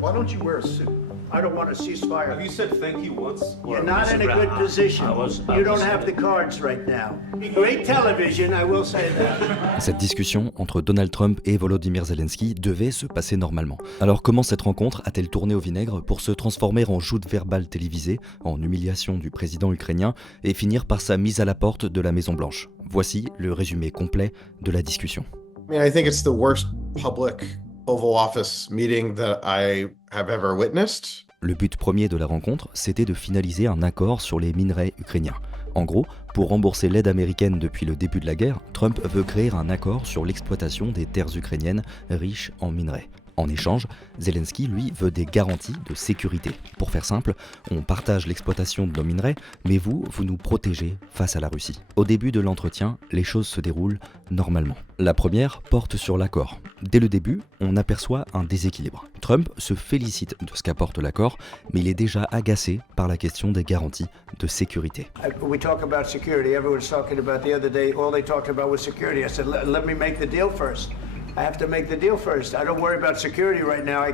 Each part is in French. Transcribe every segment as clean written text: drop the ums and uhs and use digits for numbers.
Why don't you wear a suit? I don't want a ceasefire. Have you said thank you once? You're not in a good position. You don't have the cards right now. Great television, I will say that. Cette discussion entre Donald Trump et Volodymyr Zelensky devait se passer normalement. Alors comment cette rencontre a-t-elle tourné au vinaigre pour se transformer en joute verbale télévisée, en humiliation du président ukrainien et finir par sa mise à la porte de la Maison-Blanche? Voici le résumé complet de la discussion. I think it's the worst public Oval Office meeting that I have ever witnessed. Le but premier de la rencontre, c'était de finaliser un accord sur les minerais ukrainiens. En gros, pour rembourser l'aide américaine depuis le début de la guerre, Trump veut créer un accord sur l'exploitation des terres ukrainiennes riches en minerais. En échange, Zelensky, lui, veut des garanties de sécurité. Pour faire simple, on partage l'exploitation de nos minerais, mais vous nous protégez face à la Russie. Au début de l'entretien, les choses se déroulent normalement. La première porte sur l'accord. Dès le début, on aperçoit un déséquilibre. Trump se félicite de ce qu'apporte l'accord, mais il est déjà agacé par la question des garanties de sécurité. We talk about security. Everyone's talking about the other day. All they talked about was security. I said, let me make the deal first. I have to make the deal first. I don't worry about security right now.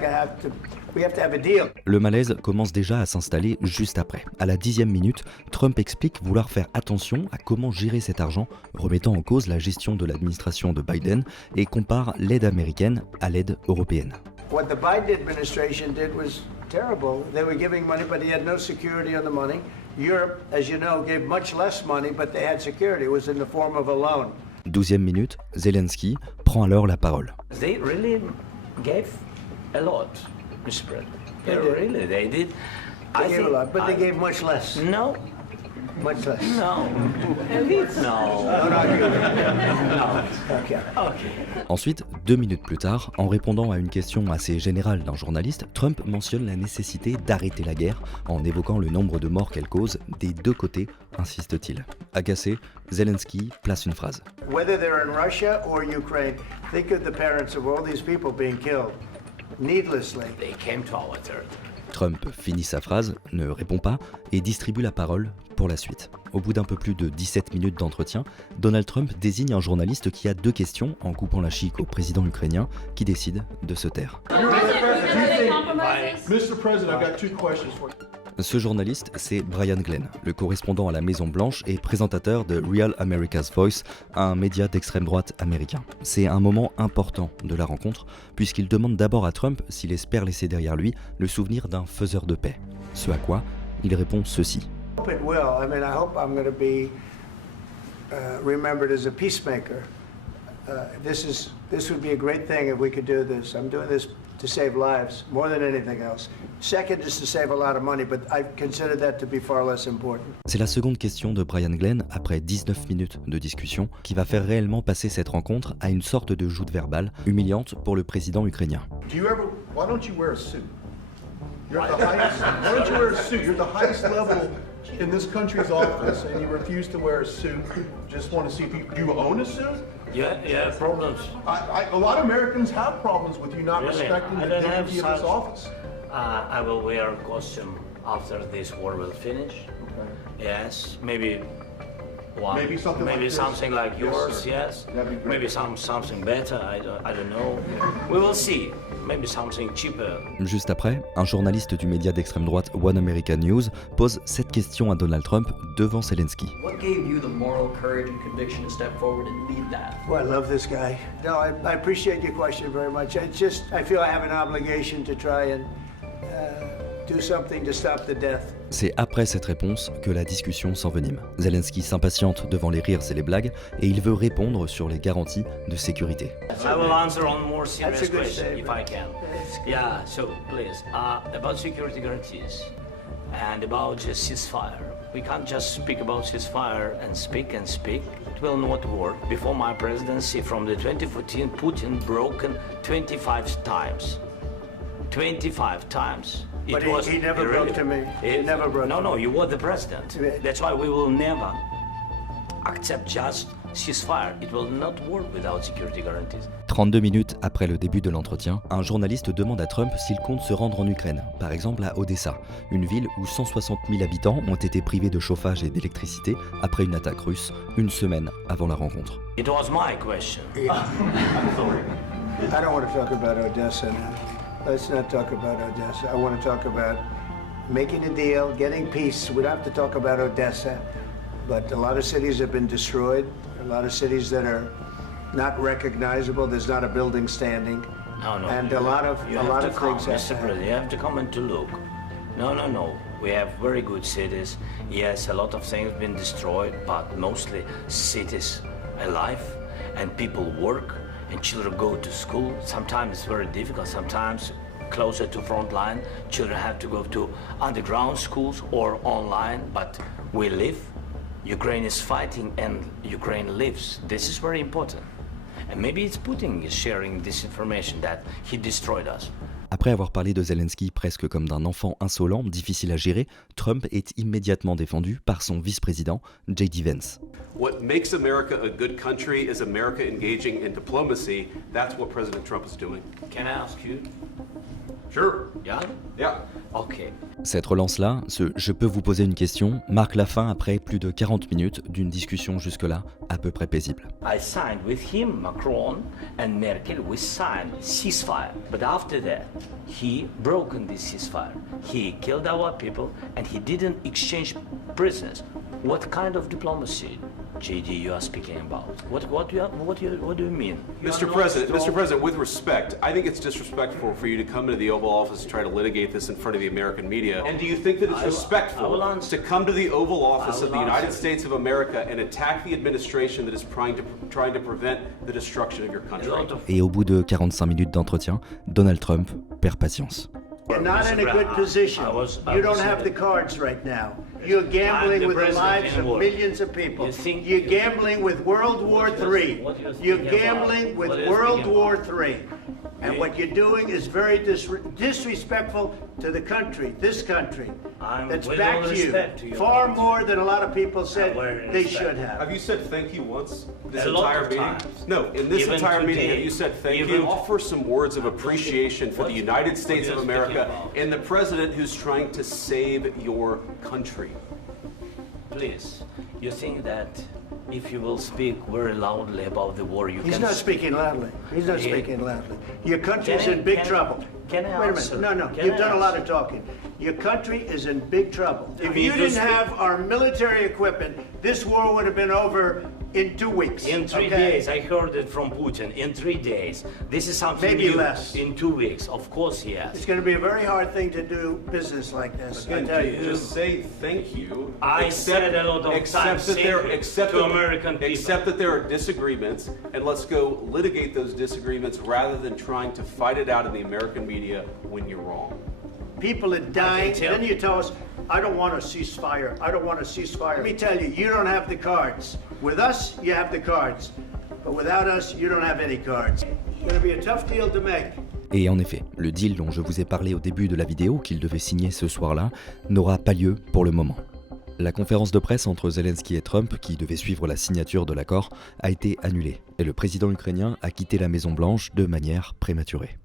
We have to have a deal. Le malaise commence déjà à s'installer juste après. À la 10e minute, Trump explique vouloir faire attention à comment gérer cet argent, remettant en cause la gestion de l'administration de Biden et compare l'aide américaine à l'aide européenne. What the Biden administration did was terrible. They were giving money, but they had no security on the money. Europe, as you know, gave much less money, but they had security. It was in the form of a loan. 12e minute, Zelensky prend alors la parole. They really gave a lot, Mr. President. They did. They gave a lot, but they gave much less. No. Much less. No. No. Okay. Ensuite, 2 minutes plus tard, en répondant à une question assez générale d'un journaliste, Trump mentionne la nécessité d'arrêter la guerre en évoquant le nombre de morts qu'elle cause des deux côtés, insiste-t-il. Agacé, Zelensky place une phrase. Whether they're in Russia or Ukraine, think of the parents of all these people being killed needlessly. They came to our territory. Trump finit sa phrase, ne répond pas et distribue la parole pour la suite. Au bout d'un peu plus de 17 minutes d'entretien, Donald Trump désigne un journaliste qui a 2 questions en coupant la chic au président ukrainien qui décide de se taire. Mr. President, I've got 2 questions for you. Ce journaliste, c'est Brian Glenn, le correspondant à la Maison-Blanche et présentateur de Real America's Voice, un média d'extrême droite américain. C'est un moment important de la rencontre, puisqu'il demande d'abord à Trump s'il espère laisser derrière lui le souvenir d'un faiseur de paix. Ce à quoi il répond ceci. I hope it will. I hope I'm going to be remembered as a peacemaker. This would be a great thing if we could do this. I'm doing this to save lives more than anything else. Second is to save a lot of money, but I consider that to be far less important. C'est la seconde question de Brian Glenn, après 19 minutes de discussion, qui va faire réellement passer cette rencontre à une sorte de joute verbale, humiliante pour le président ukrainien. Why don't you wear a suit? You're at the highest. Why don't you wear a suit? You're the highest level in this country's office, and you refuse to wear a suit. Just want to see if you do you own a suit? Yeah, problems. A lot of Americans have problems with you not respecting the dignity of this office. I will wear a costume after this war will finish. Okay. Yes, maybe one. Maybe something like this. Something like yours. Yes. Yes. Maybe something better. I don't know. We will see. Maybe something cheaper. Juste après, un journaliste du média d'extrême droite One American News pose cette question à Donald Trump devant Zelensky. What gave you the moral courage and conviction to step forward and lead that? Well, I love this guy. No, I appreciate your question very much. I feel I have an obligation to try and do something to stop the death. C'est après cette réponse que la discussion s'envenime. Zelensky s'impatiente devant les rires et les blagues et il veut répondre sur les garanties de sécurité. I will answer on more serious question if I can. Yeah, so please, about security guarantees and about just ceasefire. We can't just speak about ceasefire and speak and speak. It will not work. Before my presidency, from the 2014, Putin broken 25 times. 25 times. But he never broke to me. He never broke to me. No, you were the president. That's why we will never accept just ceasefire. It will not work without security guarantees. 32 minutes après le début de l'entretien, un journaliste demande à Trump s'il compte se rendre en Ukraine, par exemple à Odessa, une ville où 160 000 habitants ont été privés de chauffage et d'électricité après une attaque russe, une semaine avant la rencontre. It was my question. I don't want to talk about Odessa now. let's not talk about Odessa. I want to talk about making a deal, getting peace. We don't have to talk about Odessa, but a lot of cities have been destroyed. A lot of cities that are not recognizable. There's not a building standing. No, no. And a lot of You have to come, Mr. President. You have to come and to look. No. We have very good cities. Yes, a lot of things have been destroyed, but mostly cities alive, and people work, and children go to school. Sometimes it's very difficult. Sometimes closer to front line, children have to go to underground schools or online. But we live. Ukraine is fighting, and Ukraine lives. This is very important. And maybe it's Putin is sharing this information that he destroyed us. Après avoir parlé de Zelensky presque comme d'un enfant insolent, difficile à gérer, Trump est immédiatement défendu par son vice-président, J.D. Vance. What makes America a good country is America engaging in diplomacy. That's what President Trump is doing. Can I ask you? Sure. Yeah? Yeah. Okay. Cette relance-là, ce « je peux vous poser une question » marque la fin après plus de 40 minutes d'une discussion jusque-là à peu près paisible. I signed with him, Macron and Merkel, we signed ceasefire. But after that, he broken this ceasefire. He killed our people and he didn't exchange prisoners. What kind of diplomacy, JD, you are speaking about? What do you mean? Mr. President, with respect, I think it's disrespectful for you to come into the Oval Office and try to litigate this in front of the American media. And do you think that it's respectful to come to the Oval Office of the United States of America and attack the administration that is trying to prevent the destruction of your country? Et au bout de 45 minutes d'entretien, Donald Trump perd patience. You're not in a good position. You don't have the cards right now. You're gambling with the lives of millions of people. You're gambling with World War III. You're gambling with World War III. And what you're doing is very disrespectful to the country, this country, that's backed you far more than a lot of people said they should have. Have you said thank you once this A lot entire of meeting? times. No, in this Even entire meeting, today. have you said thank Even you? Offer some words of appreciation for the United States of you're America speaking about? and the president who's trying to save your country. Please, you think that if you will speak very loudly about the war, you He's can... not speaking loudly. He's not speaking loudly. Your country's in big trouble. Can I Wait a answer? minute. No, Can you've I done a lot answer? of talking. Your country is in big trouble. If mean, you didn't just- have our military equipment, this war would have been over in 2 weeks. In 3 okay? days, I heard it from Putin. In 3 days, this is something Maybe new. less. In 2 weeks, of course, yes. It's going to be a very hard thing to do business like this. I tell you. Just say thank you. I said a lot of times thank you to American people. Accept that there are disagreements, and let's go litigate those disagreements rather than trying to fight it out in the American media when you're wrong. People are dying. tell- Then you tell us, I don't want a ceasefire. I don't want a ceasefire. Let me tell you, you don't have the cards. With us, you have the cards. But without us, you don't have any cards. It's going to be a tough deal to make. Et en effet, le deal dont je vous ai parlé au début de la vidéo qu'il devait signer ce soir-là n'aura pas lieu pour le moment. La conférence de presse entre Zelensky et Trump, qui devait suivre la signature de l'accord, a été annulée et le président ukrainien a quitté la Maison-Blanche de manière prématurée.